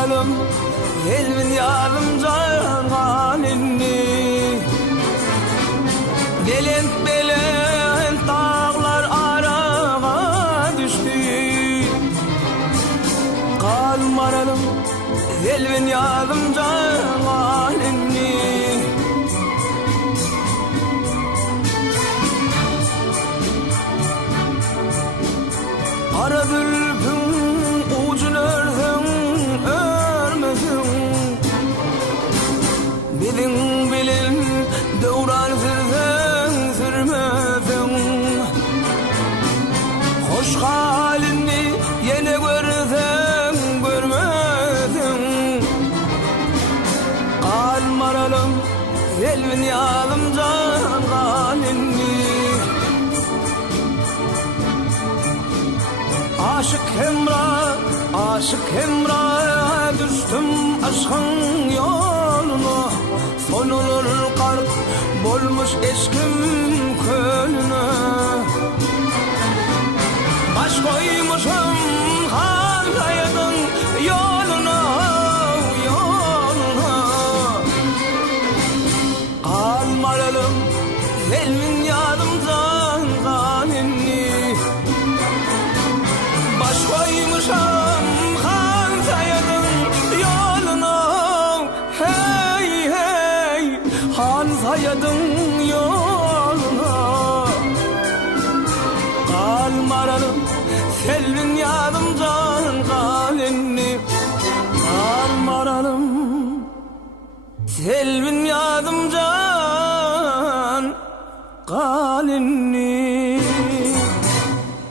maralım elmin yarım canganini Belent belent dağlar arağa düştü Kal maralım elmin yarım canganini Ara bülbün ucun ördün örmedin Bilin bilin devran sürdün sürmedin Hoş halini yine gördün görmedin Kal maralım elmin yalım can halini Aşık hemra düştüm aşkın yoluna Son olur kark bolmuş eşkim könlüne Baş koymuşum halkaydın yoluna Kal maralım elmin yardımdan kanini Baş koymuşam kan sayadın yoluna Hey hey han sayadın yoluna Kal maralım selvin yadım can kalini Kal maralım selvin yadım can kalini